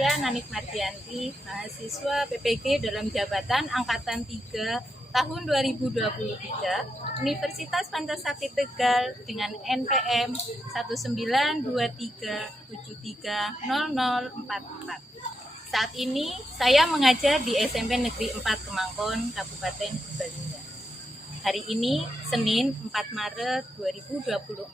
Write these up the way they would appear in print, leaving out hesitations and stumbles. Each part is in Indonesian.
saya Nanik Mardianti, mahasiswa PPG dalam jabatan Angkatan 3 tahun 2023, Universitas Pancasakti Tegal dengan NPM 19237300044. Saat ini saya mengajar di SMP Negeri 4 Kemangkon, Kabupaten Purbalingga. Hari ini, Senin 4 Maret 2024,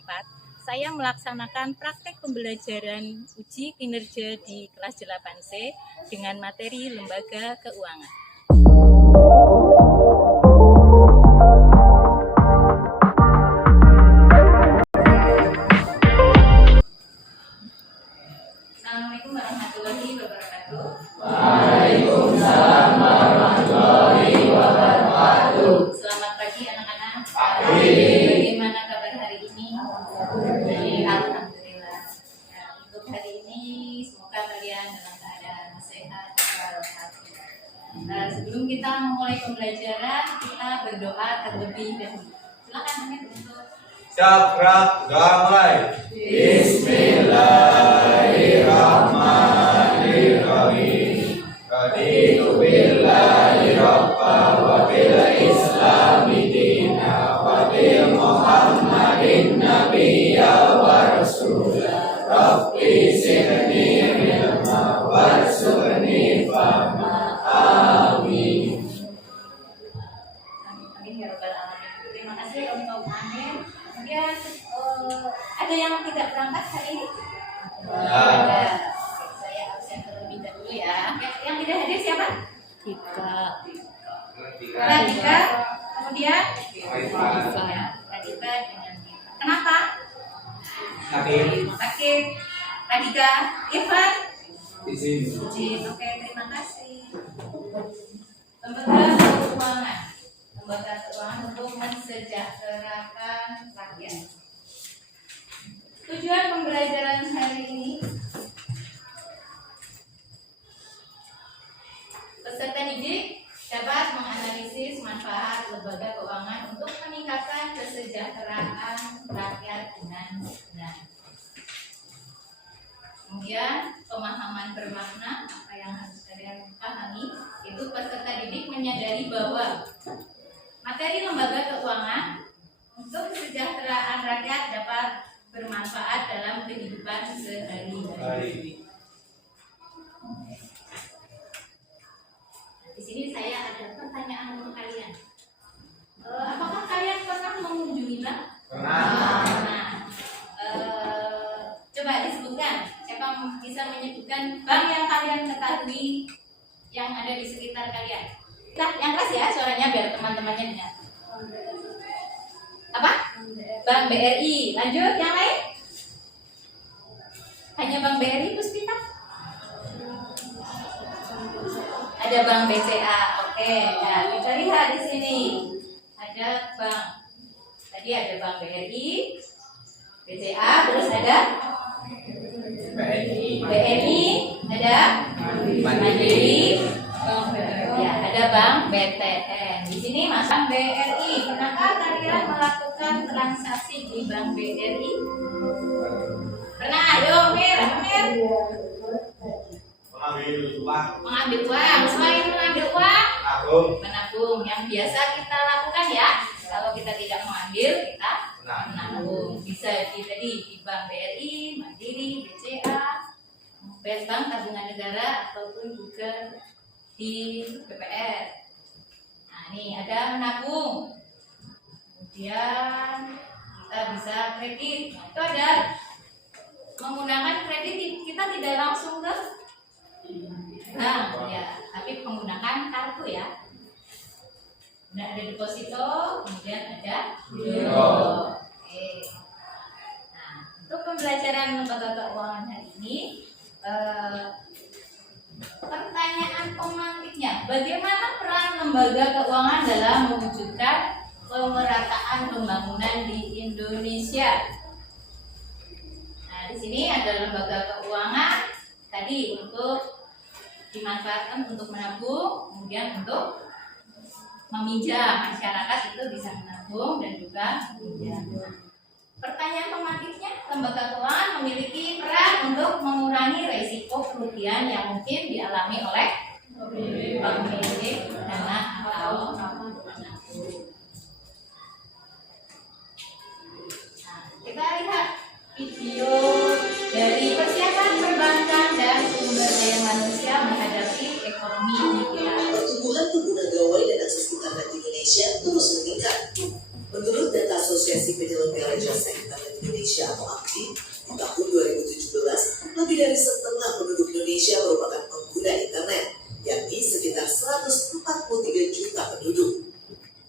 saya melaksanakan praktek pembelajaran uji kinerja di kelas 8C dengan materi lembaga keuangan. Assalamualaikum warahmatullahi wabarakatuh. Waalaikumsalam warahmatullahi wabarakatuh. Selamat pagi anak-anak. Pagi. Bagaimana kabar hari ini? Alhamdulillah. Ya, untuk hari ini semoga kalian dalam keadaan sehat walafiat. Sebelum kita memulai pembelajaran, kita berdoa terlebih dahulu. Silakan Amin untuk Syakrat damai. Bismillahirrahmanirrahim. Raditu billahi rabba wa bil islami dina wa bil muhammadin nabiyya wa rasulah. Rabbi zidni ilma warzuqni fahma. Amin. Amin ya rabbal alamin. Terima kasih untuk Amin. Kemudian ada yang tidak berangkat hari ini? Ada. Saya absen terlebih dahulu ya. Yang tidak hadir siapa? Tika. Radika. Kemudian Radika dengan Tika. Kenapa? Sakit. Radika. Irfan. Izin. Oke, terima kasih. Lembaga keuangan. Lembaga keuangan untuk mensejahterakan rakyat. Tujuan pembelajaran hari ini, peserta didik dapat menganalisis manfaat lembaga keuangan untuk meningkatkan kesejahteraan rakyat dengan benar. Kemudian pemahaman bermakna, apa yang harus kalian pahami, itu peserta didik menyadari bahwa materi lembaga keuangan untuk kesejahteraan rakyat dapat bermanfaat dalam kehidupan sehari-hari. Di sini saya ada pertanyaan untuk kalian. Apakah kalian pernah mengunjungi bank? Pernah. Coba disebutkan. Siapa bisa menyebutkan bank yang kalian ketahui yang ada di sekitar kalian? Nah, yang keras ya suaranya biar teman-temannya dengar. Apa? Bank BRI. Lanjut, yang lain? Hanya Bank BRI, Puspita? Ada Bank BCA. Oke, nah kita lihat di sini. Ada bank. Tadi ada Bank BRI, BCA, terus ada BNI, ada Mandiri, ya, ada Bank BTN. Di sini Mas Bank BRI. Pernahkah kalian melakukan transaksi di Bank BRI? Pernah? Ayo, Mir. Mengambil uang. Selain mengambil uang, menabung. Yang biasa kita lakukan ya. Kalau kita tidak mengambil, kita menabung. Bisa di Bank BRI, Mandiri, BCA, Bank Tabungan Negara, ataupun juga di BPR. Nah, ini ada menabung. Kemudian kita bisa kredit. Nah, itu ada menggunakan kredit, kita tidak langsung ke bank ya, tapi menggunakan kartu ya. Nah, ada deposito, kemudian ada giro. Oke. Nah, untuk pembelajaran lembaga keuangan hari ini, pertanyaan pemantiknya, bagaimana peran lembaga keuangan dalam mewujudkan pemerataan pembangunan di Indonesia? Nah, di sini ada lembaga keuangan tadi untuk dimanfaatkan untuk menabung, kemudian untuk meminjam. Masyarakat itu bisa menabung dan juga meminjam. Pertanyaan pematiknya, lembaga keuangan memiliki peran untuk mengurangi risiko kerugian yang mungkin dialami oleh pemilik dana atau penabung. Nah, kita lihat video dari persiapan perbankan dan sumber daya manusia menghadapi ekonomi digital. Pertumbuhan pengguna gawai dan akses internet di Indonesia terus meningkat. Menurut data Asosiasi Penyelenggara Jasa Internet Indonesia atau API, di tahun 2017, lebih dari setengah penduduk Indonesia merupakan pengguna internet, yakni sekitar 143 juta penduduk.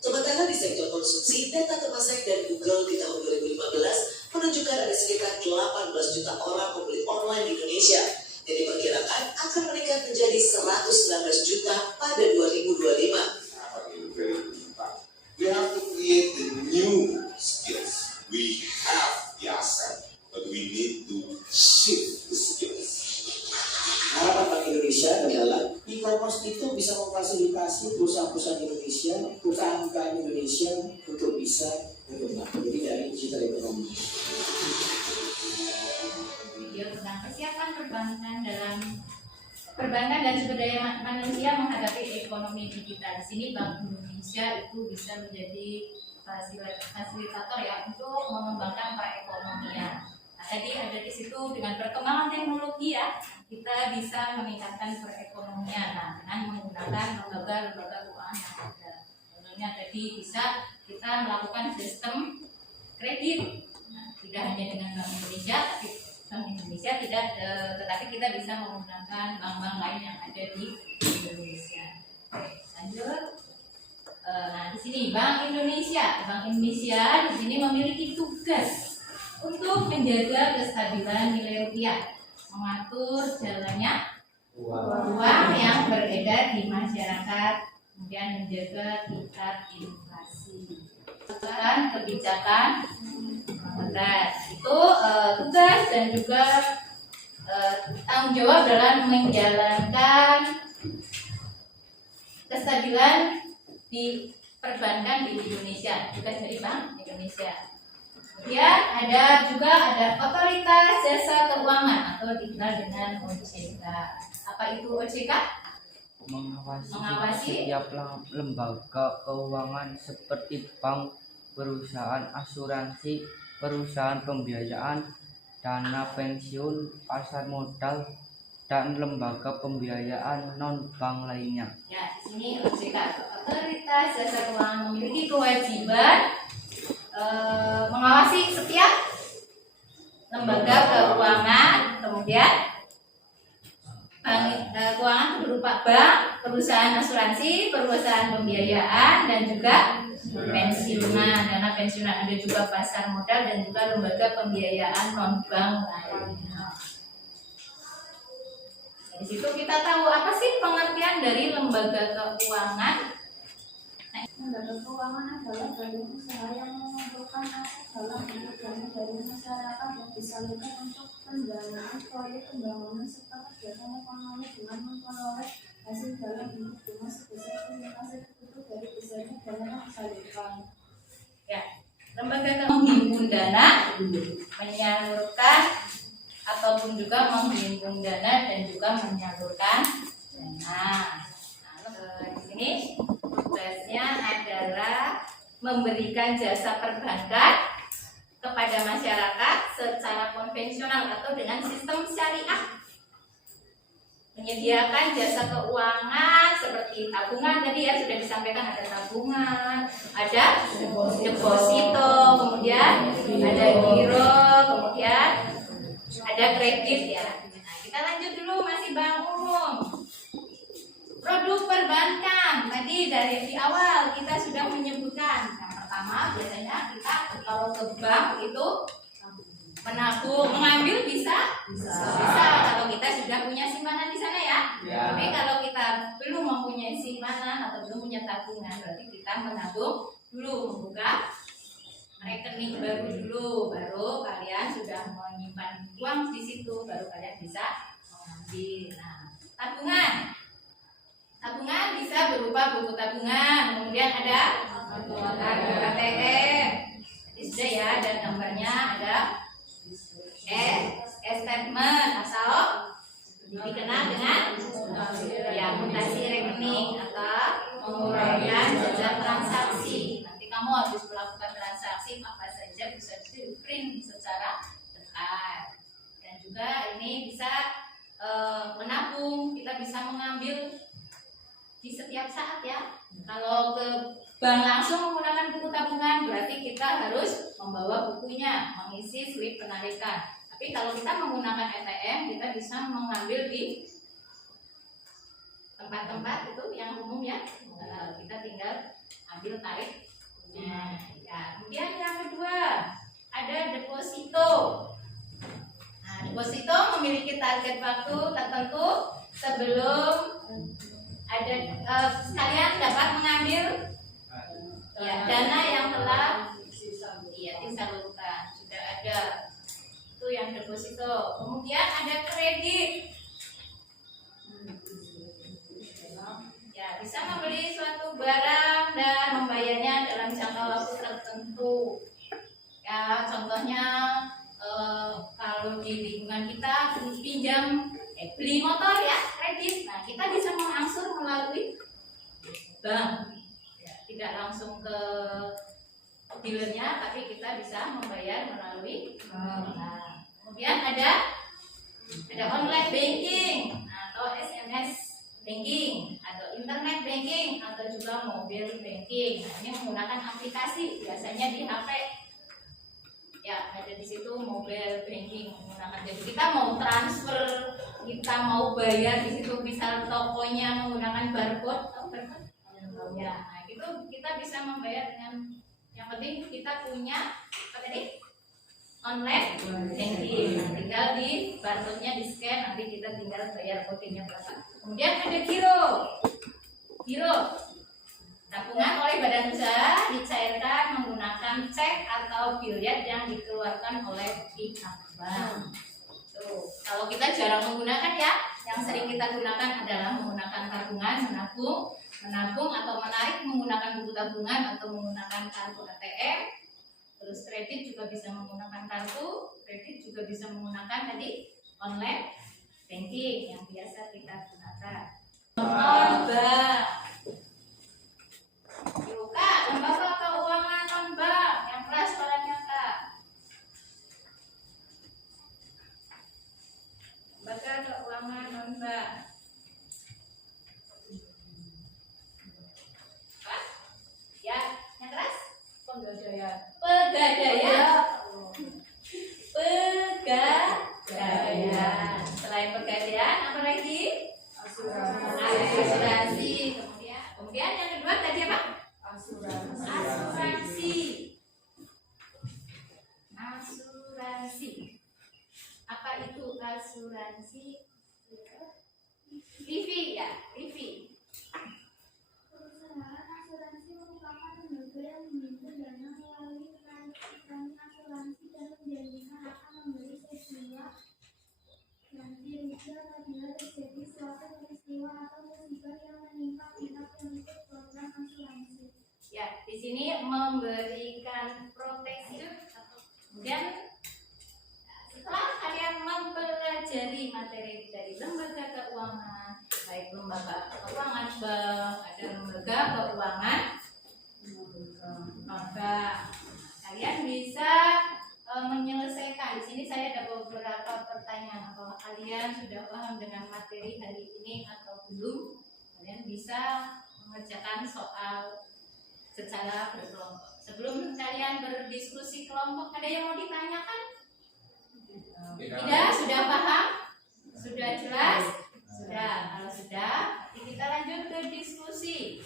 Sementara di sektor konsumsi, data Temasek dan Google di tahun 2015 menunjukkan ada sekitar 18 juta orang pembeli online di Indonesia, yang diperkirakan akan meningkat menjadi 119 juta pada 2025. We have to create the new skills. We have the asset, but we need to shift the skills. Harapan Bank Indonesia adalah e-commerce itu bisa memfasilitasi perusahaan-perusahaan Indonesia, UKM Indonesia untuk bisa berkembang. Jadi dari digital ekonomi. Video tentang persiapan perbankan dan sumber daya manusia menghadapi ekonomi digital. Di sini Bank Indonesia itu bisa menjadi fasilitator ya untuk mengembangkan perekonomian. Nah, tadi ada di situ dengan perkembangan teknologi ya, kita bisa meningkatkan perekonomian dengan menggunakan lembaga-lembaga keuangan yang ada. Contohnya tadi bisa kita melakukan sistem kredit. Nah, tidak hanya dengan Bank Indonesia, tapi Bank Indonesia tetapi kita bisa menggunakan bank-bank lain yang ada di Indonesia. Oke, lanjut. Nah, di sini Bank Indonesia di sini memiliki tugas untuk menjaga kestabilan nilai rupiah, mengatur jalannya uang yang beredar di masyarakat, kemudian menjaga tingkat inflasi. Kebijakan moneter itu tugas dan juga tanggung jawab dalam menjalankan kestabilan di perbankan di Indonesia, tugas dari Bank Indonesia. Kemudian ada otoritas jasa keuangan atau dikenal dengan OJK. Apa itu OJK? Mengawasi setiap lembaga keuangan seperti bank, perusahaan asuransi, perusahaan pembiayaan, dana pensiun, pasar modal, dan lembaga pembiayaan non-bank lainnya. Ya, di sini OJK, otoritas jasa keuangan, memiliki kewajiban mengawasi setiap lembaga keuangan, kemudian keuangan itu berupa bank, perusahaan asuransi, perusahaan pembiayaan, dan juga pensiunan, dana pensiunan, ada juga pasar modal dan juga lembaga pembiayaan non-bank lainnya. Di situ kita tahu apa sih pengertian dari lembaga keuangan. Lembaga keuangan adalah badan usaha yang mengumpulkan aset dalam bentuk dana dari masyarakat yang disalurkan untuk pendanaan proyek pembangunan serta kegiatan ekonomi dengan memperoleh hasil dalam bentuk bunga sebesar persentase tertentu dari besarnya dana yang disalurkan. Ya, lembaga menghimpun dana, menyalurkan ataupun juga menghimpun dana dan juga menyalurkan dana. Nah, di sini tugasnya adalah memberikan jasa perbankan kepada masyarakat secara konvensional atau dengan sistem syariah, menyediakan jasa keuangan seperti tabungan, tadi ya sudah disampaikan, ada tabungan, ada deposito, kemudian ada giro, kemudian ada kredit ya. Nah, kita lanjut dulu, masih bank umum. Produk perbankan, tadi dari di awal kita sudah menyebutkan. Yang pertama biasanya kita kalau ke bank itu menabung, mengambil bisa. Kalau kita sudah punya simpanan di sana ya. Tapi kalau kita belum mempunyai simpanan atau belum punya tabungan, berarti kita menabung dulu, membuka rekening baru dulu, baru kalian sudah menyimpan uang di situ, baru kalian bisa mengambil. Nah, tabungan bisa berupa buku tabungan, kemudian ada kartu ATM. Jadi Sudah ya, dan gambarnya ada statement atau dikenal dengan ya mutasi rekening atau menguraikan jejak transaksi. Nanti kamu harus melakukan transaksi apa saja bisa di print secara dekat. Dan juga ini bisa menabung, kita bisa mengambil di setiap saat ya. Kalau ke bank langsung menggunakan buku tabungan berarti kita harus membawa bukunya, mengisi slip penarikan. Tapi kalau kita menggunakan ATM, kita bisa mengambil di tempat-tempat itu yang umum ya. Kita tinggal ambil tarik. Nah, ya. Kemudian yang kedua ada deposito. Nah, deposito memiliki target waktu tertentu sebelum ada sekalian dapat mengambil ya dana yang telah disalurkan. Sudah ada itu yang deposito. Kemudian ada kredit. Ya, bisa membeli suatu barang dan membayarnya dalam jangka waktu tertentu. Ya, contohnya kalau di lingkungan kita pinjam beli motor ya, kredit. Nah, kita bisa mengangsur melalui bank. Ya, tidak langsung ke dealernya, tapi kita bisa membayar melalui bank. Nah, kemudian ada online banking atau SMS banking atau internet banking atau juga mobile banking. Nah, ini menggunakan aplikasi biasanya di HP. Ya, ada di situ mobile banking menggunakan. Jadi kita mau transfer, kita mau bayar di situ bisa tokonya menggunakan barcode atau barcode. Ya, nah itu kita bisa membayar dengan yang penting kita punya apa tadi? Online banking. Nah, tinggal di barcode-nya di scan, nanti kita tinggal bayar kodenya berapa. Kemudian ada giro. Giro. Tabungan oleh badan usaha dicairkan menggunakan cek atau biliet yang dikeluarkan oleh pihak bank. Tuh, kalau kita jarang menggunakan ya, yang sering kita gunakan adalah menggunakan tabungan, menabung atau menarik menggunakan buku tabungan atau menggunakan kartu ATM. Terus kredit juga bisa menggunakan kartu, kredit juga bisa menggunakan tadi online banking yang biasa kita gunakan. Bank. Yuk Kak, lembaga keuangan non-bank yang kelas suaranya Kak. Lembaga keuangan non-bank. Apa? Ya, yang keras? Pegadaian. Pegadaian. Selain pegadaian, apa lagi? Asuransi. Kemudian yang kedua tadi apa? Asuransi. Apa itu asuransi? TV ya, TV. Perusahaan asuransi merupakan lembaga yang menghimpun dana melalui petani asuransi dan menjanjikan akan memberi peristiwa ganti rugi apabila terjadi suatu peristiwa atau musibah yang menimpa pihak yang ikut program asuransi. Ya, di sini memberikan proteksi. Kemudian setelah kalian mempelajari materi dari lembaga keuangan, baik lembaga keuangan bank, ada lembaga keuangan non-bank, kalian bisa menyelesaikan. Di sini saya ada beberapa pertanyaan. Apakah kalian sudah paham dengan materi hari ini atau belum? Kalian bisa mengerjakan soal secara berkelompok. Sebelum kalian berdiskusi kelompok, ada yang mau ditanyakan? Tidak? Sudah paham? Sudah jelas? Sudah. Kalau sudah, nanti kita lanjut ke diskusi.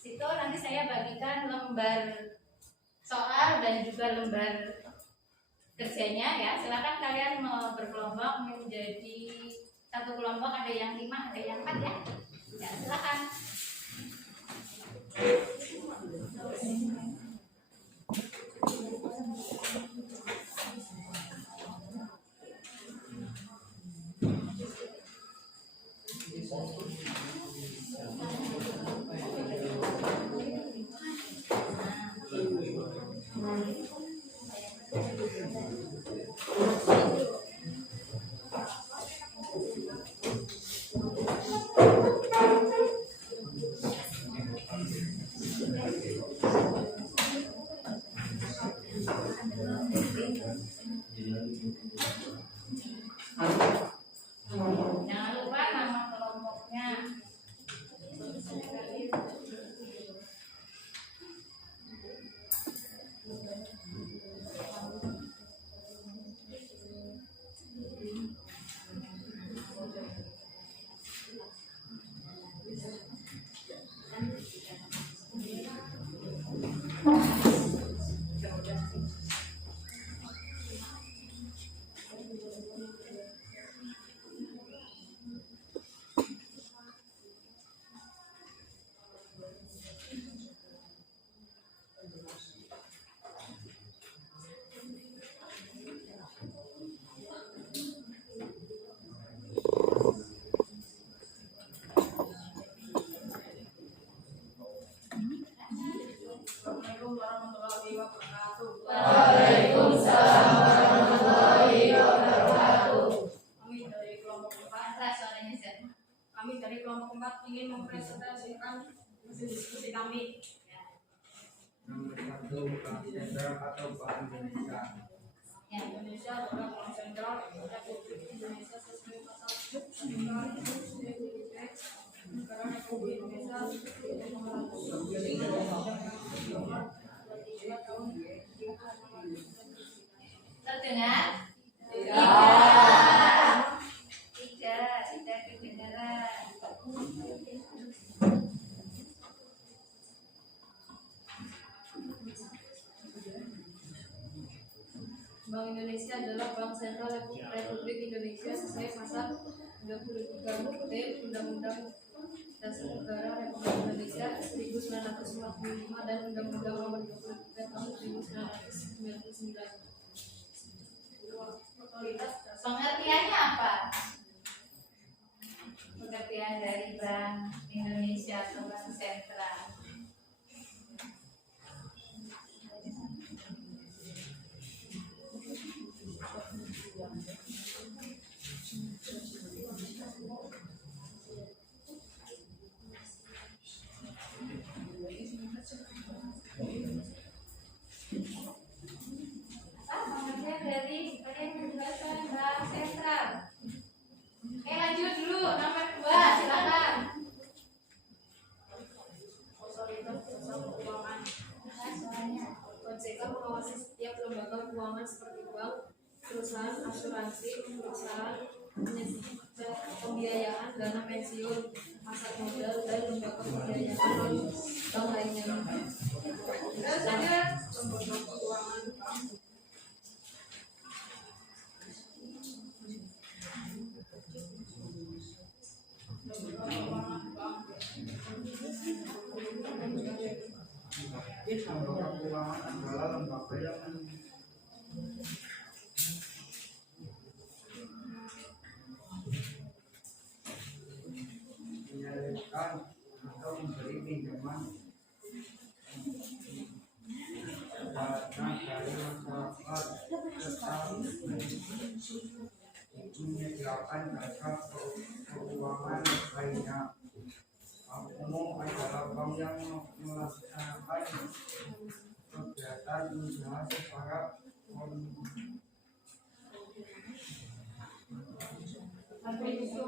Situ nanti saya bagikan lembar soal dan juga lembar kerjanya ya. Silakan kalian mau berkelompok menjadi satu kelompok, ada yang 5, ada yang 4 ya. Ya, silakan. Waalaikumsalam warahmatullahi wabarakatuh. Keras suaranya, Zed. Kami dari kelompok 4 ingin mempresentasikan hasil diskusi kami. Nomor 1, Bank Sentral atau Bank Indonesia. Ya. Indonesia adalah bank sentral Republik Indonesia sesuai pasal 5 Negara Republik Indonesia tahun Terdengar? Tidak kedengaran. Bank Indonesia adalah bank sentral Republik Indonesia sesuai pasal 33 Undang-Undang Dasar Negara Republik Indonesia 1945 dan Undang-Undang Nomor 23 Tahun 1999. Otoritas Pengertiannya apa? Pengertian dari Bank Indonesia atau Bank Sentral. Pengertian dari kalian menjelaskan Bank Sentral. Lanjut dulu nomor 2, silakan. otoritas jasa keuangan. OJK mengawasi setiap lembaga keuangan seperti bank, perusahaan asuransi, perusahaan pembiayaan, dana pensiun, pasar modal, dan lembaga pembiayaan bank lainnya. Lanjut, lembaga keuangan bank. Lembaga keuangan adalah lembaga yang menyalurkan atau memberi pinjaman dana dari masyarakat serta menyediakan jasa keuangan lainnya. Bank umum adalah bank yang melaksanakan kegiatan usaha secara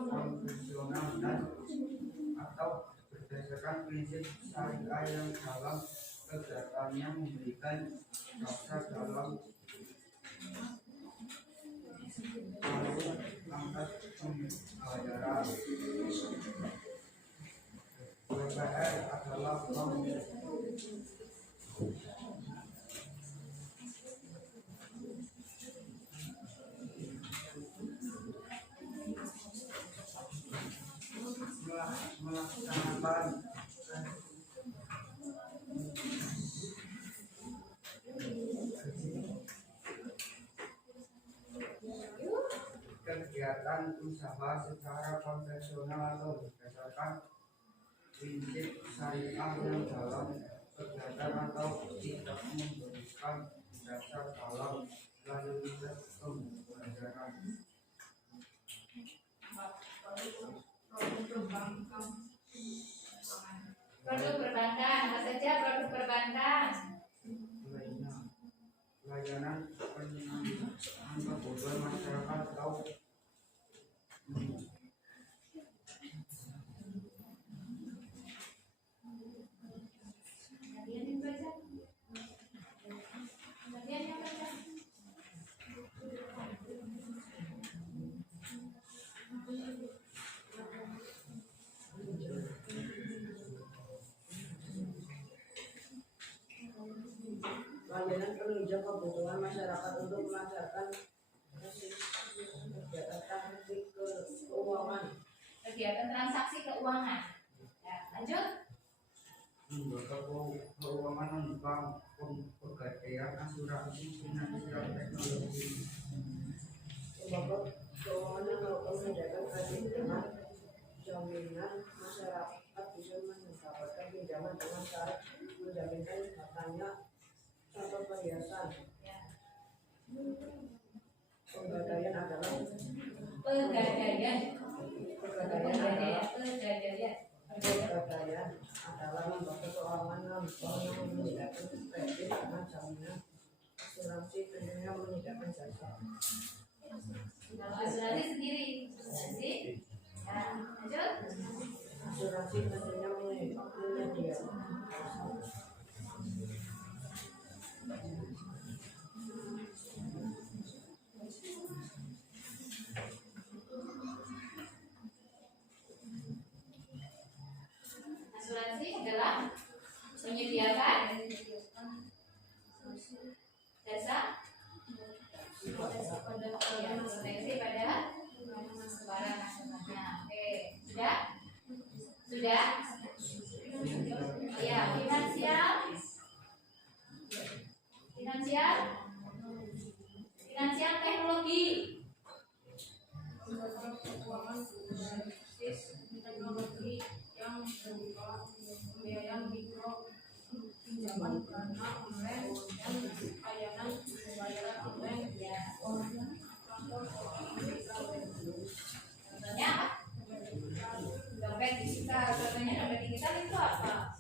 konvensional dan atau berdasarkan prinsip syariah yang dalam kegiatannya memberikan jasa dalam angkat pembayaran. BPR adalah bank melaksanakan kegiatan usaha secara konvensional atau berdasarkan prinsip syariah yang dalam kegiatan atau tidak memberikan dasar dalam layanitas pembayaran. Produk perbankan, apa saja produk perbankan? Layanan penanganan kebutuhan masyarakat atau menunjang kebutuhan masyarakat untuk melancarkan kegiatan keuangan. Kegiatan transaksi keuangan. Ya, lanjut. Lembaga keuangan bank pegadaian asuransi finansial teknologi. Lembaga keuangan yang menyediakan kredit dengan jaminan masyarakat bisa mendapatkan pinjaman dengan syarat menjaminkan katanya contoh perhiasan. Pegadaian adalah Pegadaian adalah lembaga keuangan yang menyediakan kredit dengan jaminan asuransi tentunya menyediakan jasa. Kalau asuransi sendiri, asuransi. Ya, lanjut. Asuransi tentunya menyediakan Asuransi adalah menyediakan jasa proteksi pada barang nasabahnya. Oke, sudah? Sudah? Ya, finansial. Finansial teknologi. Keuangan berbasis teknologi yang berupa pembiayaan mikro, pinjaman dana online, dan layanan pembayaran online. Contohnya apa? Dompet digital. Contohnya dompet digital itu apa?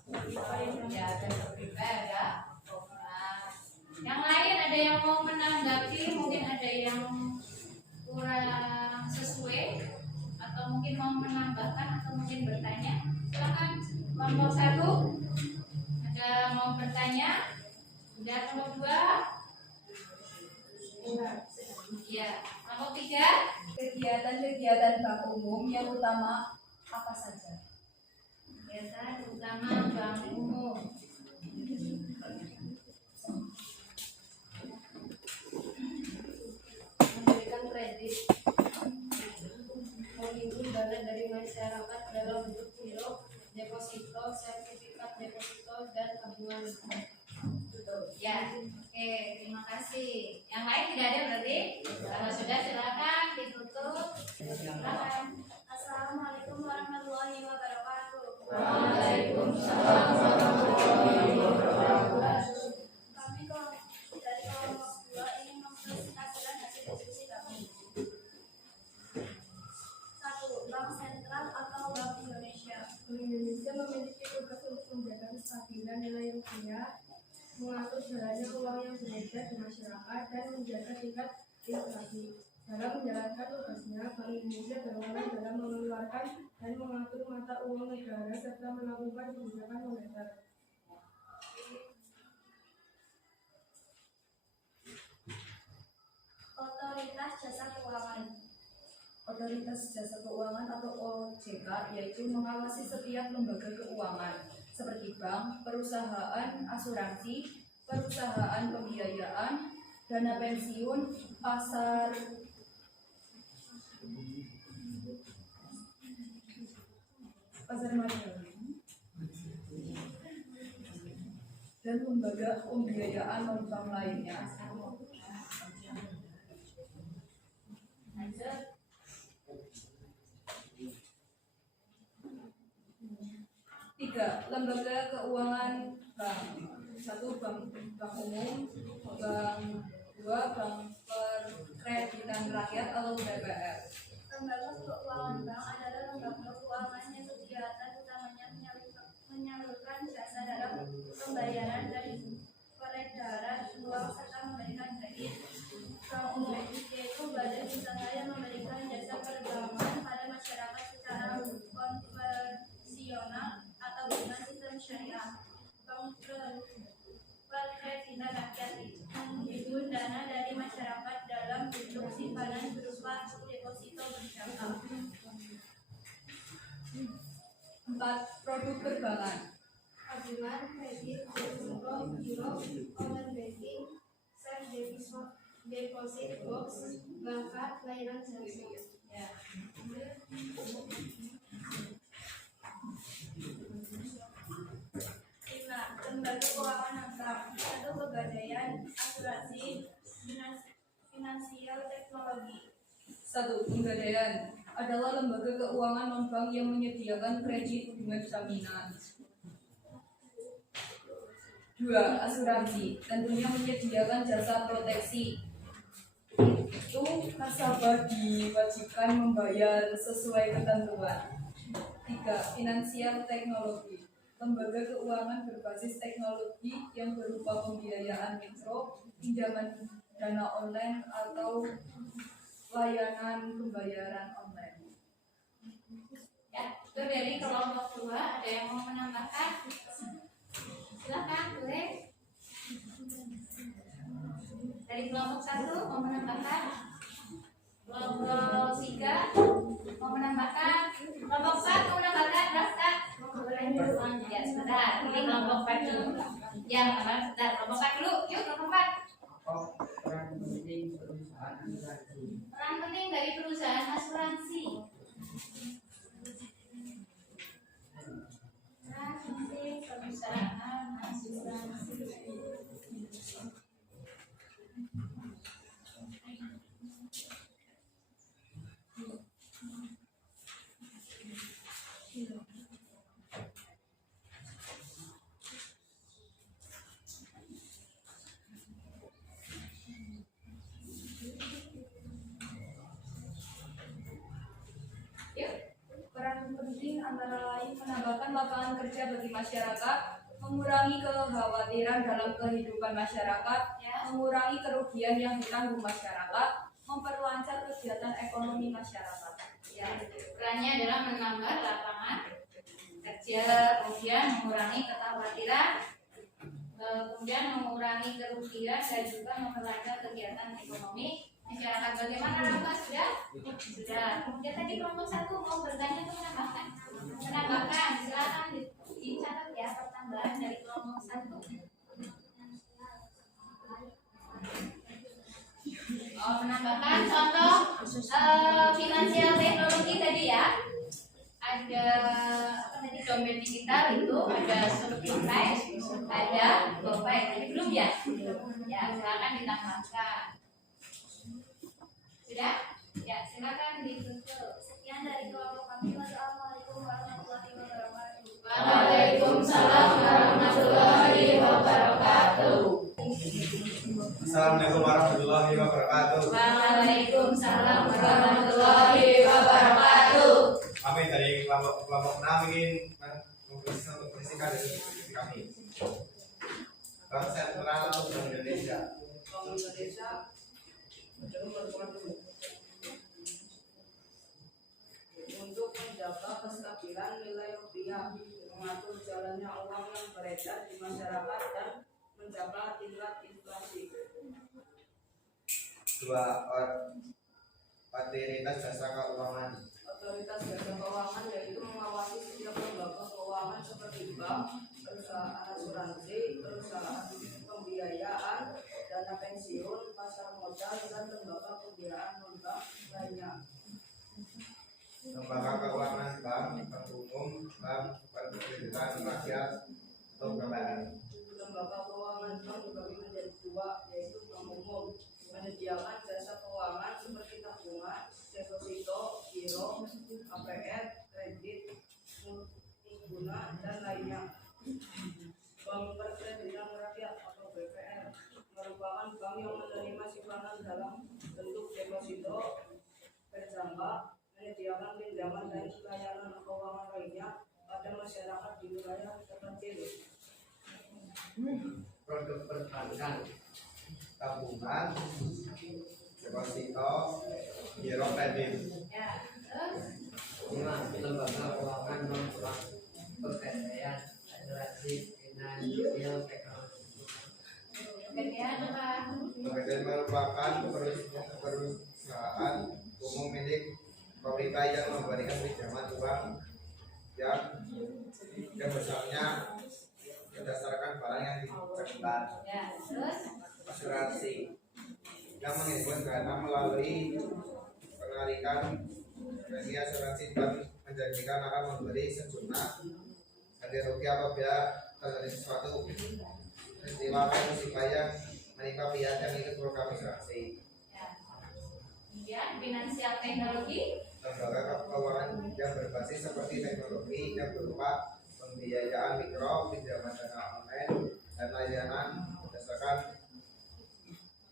Ya, dompet pribadi ya. Nah, yang lain ada yang mau menanggapi, mungkin ada yang kurang sesuai, atau mungkin mau menambahkan, atau mungkin bertanya. Silakan kelompok 1 ada mau bertanya. Sudah kelompok 2? Iya. Kelompok 3? Kegiatan-kegiatan bank umum yang utama apa saja? Kegiatan utama bank umum. Memberikan kredit, menghimpun dana dari masyarakat dalam bentuk giro, deposito, sertifikat deposito, dan tabungan. Ya, oke, terima kasih. Yang lain tidak ada berarti? Kalau sudah silakan ditutup. Silakan. Assalamualaikum warahmatullahi wabarakatuh. Waalaikumsalam warahmatullahi wabarakatuh. Kami dari kelompok 2 ingin mempresentasikan hasil diskusi kami. 1. Bank Sentral atau Bank Indonesia. Bank Indonesia memiliki tugas untuk menjaga kestabilan nilai rupiah, mengatur jalannya uang yang beredar di masyarakat, dan menjaga tingkat inflasi. Dalam menjalankan tugasnya, Bank Indonesia berwenang dalam mengeluarkan dan mengatur mata uang negara serta melakukan kebijakan moneter. Otoritas Jasa Keuangan. Otoritas Jasa Keuangan atau OJK yaitu mengawasi setiap lembaga keuangan seperti bank, perusahaan asuransi, perusahaan pembiayaan, dana pensiun, pasar modal, dan lembaga pembiayaan non-bank lainnya. Lanjut. 3. Lembaga keuangan bank. 1. Bank umum. Bank 2. Bank Perkreditan Rakyat atau BPR. Lembaga keuangan bank adalah lembaga keuangan yang kegiatan utamanya menyalurkan jasa dalam pembayaran dan peredaran uang serta memberikan kredit. Bank umum yaitu badan usaha yang memberikan jasa perbankan pada masyarakat secara konvensional atau dengan sistem syariah. Bank Perkreditan Rakyat menghimpun dana dari masyarakat dalam bentuk simpanan berupa deposito berjangka. 4. Produk perbankan. Tabungan, kredit, deposito, giro, online banking, cash deposit box, bank, layanan jasa. Ya. 5. Lembaga keuangan bank. 1. Pegadaian, asuransi, finansial, teknologi. 1. Pegadaian adalah lembaga keuangan non-bank yang menyediakan kredit bunga jaminan. 2. Asuransi tentunya menyediakan jasa proteksi. Itu nasabah diwajibkan membayar sesuai ketentuan. 3. Finansial teknologi lembaga keuangan berbasis teknologi yang berupa pembiayaan mikro, pinjaman dana online, atau layanan pembayaran online. Ya, itu dari kelompok 2. Ada yang mau menambahkan? Silakan, boleh. Dari kelompok 1 mau menambahkan? Kelompok 3 mau menambahkan? Kelompok 4 mau menambahkan? Daftar? Ya, sebentar. Ini kelompok 4 dulu. Ya, sebentar. Kelompok 4 dulu. Yuk, kelompok 4. Peran penting perusahaan asuransi. Peran penting dari perusahaan asuransi. Peran penting perusahaan asuransi. Peran penting antara lain menambahkan lapangan kerja bagi masyarakat, mengurangi kekhawatiran dalam kehidupan masyarakat, mengurangi kerugian yang ditanggung masyarakat, memperlancar kegiatan ekonomi masyarakat. Ya, perannya adalah menambah lapangan kerja, kemudian mengurangi kekhawatiran, kemudian mengurangi kerugian, dan juga memperlancar kegiatan ekonomi masyarakat. Bagaimana Pak? Sudah? Kemudian tadi kelompok 1 mau bertanya atau menambahkan? Menambahkan, silakan dicatat ya pertambahan dari kelompok 1. Oh, menambahkan contoh finansial teknologi tadi ya. Ada apa tadi, dompet digital itu ada Shopify, ada GoPay. Tadi belum ya? Ya, silakan ditambahkan. Sudah? Ya, silakan ditutup. Sekian dari kelompok kami. Wassalamualaikum warahmatullahi wabarakatuh. Waalaikumsalam warahmatullahi wabarakatuh. Assalamualaikum warahmatullahi wabarakatuh. Waalaikumsalam warahmatullahi wabarakatuh. Kami dari kelompok 6 ingin mempresentasikan diskusi kami. Konsep moral untuk Indonesia. Bank Indonesia untuk menjaga kestabilan nilai rupiah, mengatur jalannya uang yang beredar di masyarakat, dan menjaga tingkat inflasi. 2. Otoritas jasa keuangan. Otoritas jasa keuangan yaitu mengawasi setiap lembaga keuangan seperti bank, perusahaan asuransi, perusahaan pembiayaan, dana pensiun, pasar modal, dan lembaga pembiayaan non-bank lainnya. Lembaga keuangan bank, bank umum, bank perkreditan rakyat, atau BPR. Lembaga keuangan bank dibagi menjadi 2, yaitu bank umum menyediakan jasa keuangan seperti tabungan, deposito, giro, KPR, kredit, multiguna, dan lainnya. Bank perkreditan rakyat atau BPR merupakan bank yang menerima simpanan dalam bentuk deposito berjangka, menyediakan pinjaman dan layanan keuangan lainnya pada masyarakat di wilayah terpencil. Produk perbankan. Tabungan, deposito, giro, kredit. Ya, terus 5. Lembaga keuangan non-bank. Pegadaian, asuransi, finansial, teknologi. pegadaian apa? Pegadaian merupakan perusahaan umum milik pemerintah yang memberikan pinjaman uang yang besarnya berdasarkan barang yang diperjualbelikan. Ya, terus asuransi yang menghimpun dana melalui penarikan premi asuransi dan menjanjikan akan memberi sejumlah ganti rugi apabila terjadi sesuatu peristiwa atau musibah yang menimpa pihak yang ikut program asuransi. Kemudian finansial teknologi, lembaga keuangan yang berbasis seperti teknologi yang berupa pembiayaan mikro, pinjaman dana online, dan layanan berdasarkan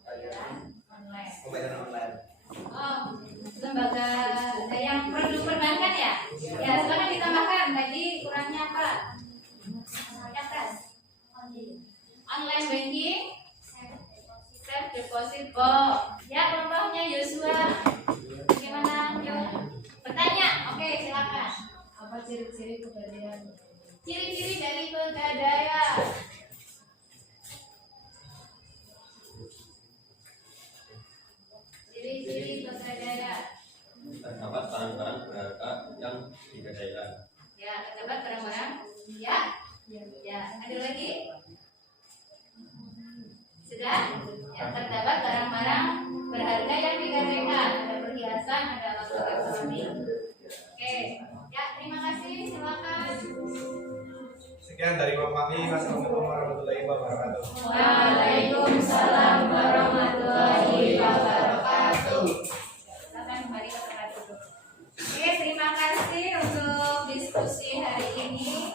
pembayaran online. oh, lembaga yang produk perbankan ya? Ya, silakan ditambahkan. Tadi kurangnya apa? Atas. Online banking, safe deposit box. Ya, contohnya Yosua. Bagaimana? Yuk, bertanya. Oke, silakan. Apa ciri-ciri kepegadaian? Ciri-ciri dari pegadaian. Ciri-ciri pegadaian. Terdapat barang-barang berharga yang digadaikan. Ya, terdapat barang-barang. Ya. Ya, ada lagi? Sudah? Ya, terdapat barang-barang berharga yang digadaikan. Ada perhiasan, ada alat elektronik. Oke. Ya, terima kasih. Silakan. Sekian dari Bapak Kami. Wassalamualaikum warahmatullahi wabarakatuh. Waalaikumsalam warahmatullahi wabarakatuh. Silakan kembali ke tempat duduk. Oke, terima kasih untuk diskusi hari ini.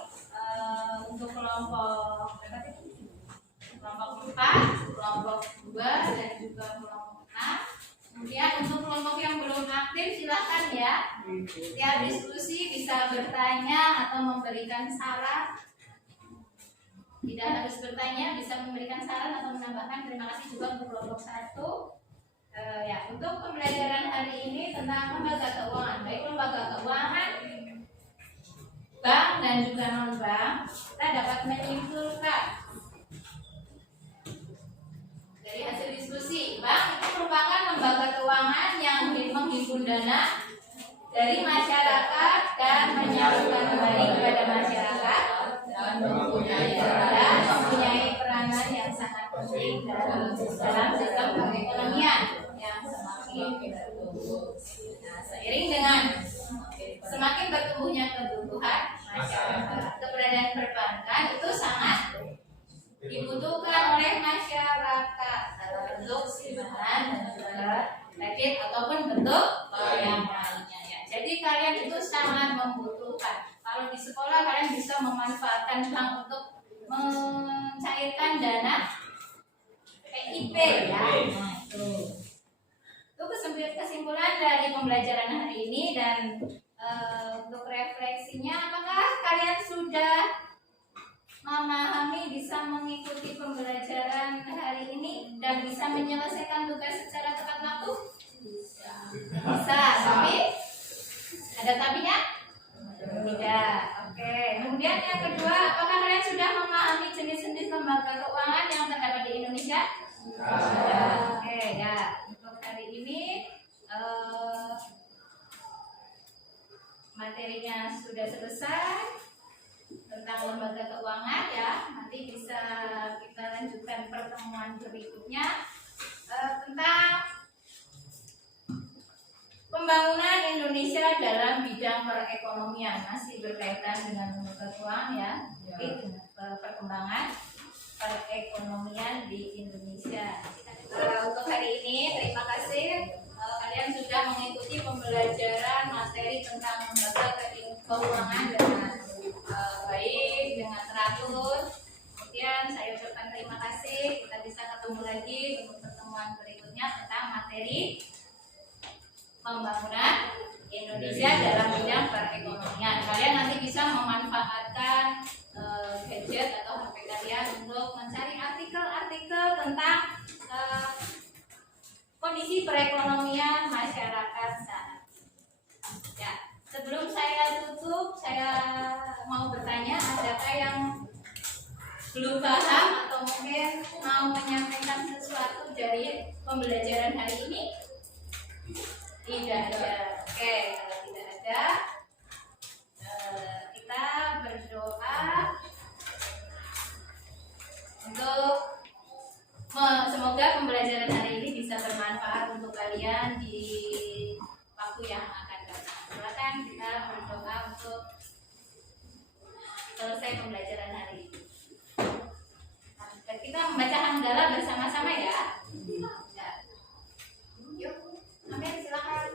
Untuk kelompok berapa tadi? Kelompok 4, kelompok 2, dan juga kelompok 6. Kemudian untuk kelompok yang belum aktif silahkan ya. Setiap diskusi bisa bertanya atau memberikan saran. Tidak harus bertanya, bisa memberikan saran atau menambahkan. Terima kasih juga untuk kelompok 1. Ya, untuk pembelajaran hari ini tentang lembaga keuangan, baik lembaga keuangan, bank dan juga non bank, kita dapat menyimpulkan dari hasil diskusi. Bank itu merupakan lembaga keuangan yang menghimpun dana dari masyarakat dan menyalurkan kembali kepada masyarakat dan mempunyai peranan yang sangat penting dalam sistem perekonomian yang semakin bertumbuh. Nah, seiring dengan semakin bertumbuhnya kebutuhan masyarakat, keberadaan perbankan itu sangat dibutuhkan oleh masyarakat dalam bentuk simpanan dan juga kredit ataupun bentuk yang lainnya ya. Jadi kalian itu sangat membutuhkan. Kalau di sekolah kalian bisa memanfaatkan bank untuk mencairkan dana PIP ya. Nah, itu kesimpulan dari pembelajaran hari ini. Dan untuk refleksinya, apakah kalian sudah memahami, bisa mengikuti pembelajaran hari ini dan bisa menyelesaikan tugas secara tepat waktu? Bisa, tapi ada tapinya? Tidak. Oke. Kemudian yang kedua, apakah kalian sudah memahami jenis-jenis lembaga keuangan yang terdapat di Indonesia? Sudah. Oke, ya. Untuk hari ini materinya sudah selesai tentang lembaga keuangan ya. Nanti bisa kita lanjutkan pertemuan berikutnya tentang pembangunan Indonesia dalam bidang perekonomian, masih berkaitan dengan lembaga keuangan ya. Jadi dengan perkembangan perekonomian di Indonesia. Untuk hari ini terima kasih kalian sudah mengikuti pembelajaran materi tentang lembaga keuangan dengan baik, dengan teratur. Kemudian saya ucapkan terima kasih. Kita bisa ketemu lagi untuk pertemuan berikutnya tentang materi pembangunan Indonesia dalam bidang perekonomian. Kalian nanti bisa memanfaatkan gadget atau HP kalian untuk mencari artikel-artikel tentang kondisi perekonomian masyarakat saat ini. Ya, sebelum saya tutup, saya mau bertanya, adakah yang belum paham atau mungkin mau menyampaikan sesuatu dari pembelajaran hari ini? Tidak ada. Oke, kalau tidak ada, kita berdoa untuk semoga selesai pembelajaran hari ini. Nah, kita membaca hamdalah bersama-sama ya. Ya. Yuk, Amir silakan.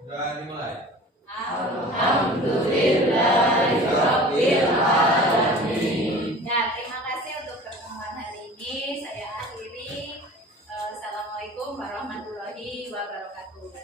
Sudah dimulai. Alhamdulillahirabbil alamin. Ya, terima kasih untuk pertemuan hari ini. Saya akhiri. Assalamualaikum warahmatullahi wabarakatuh.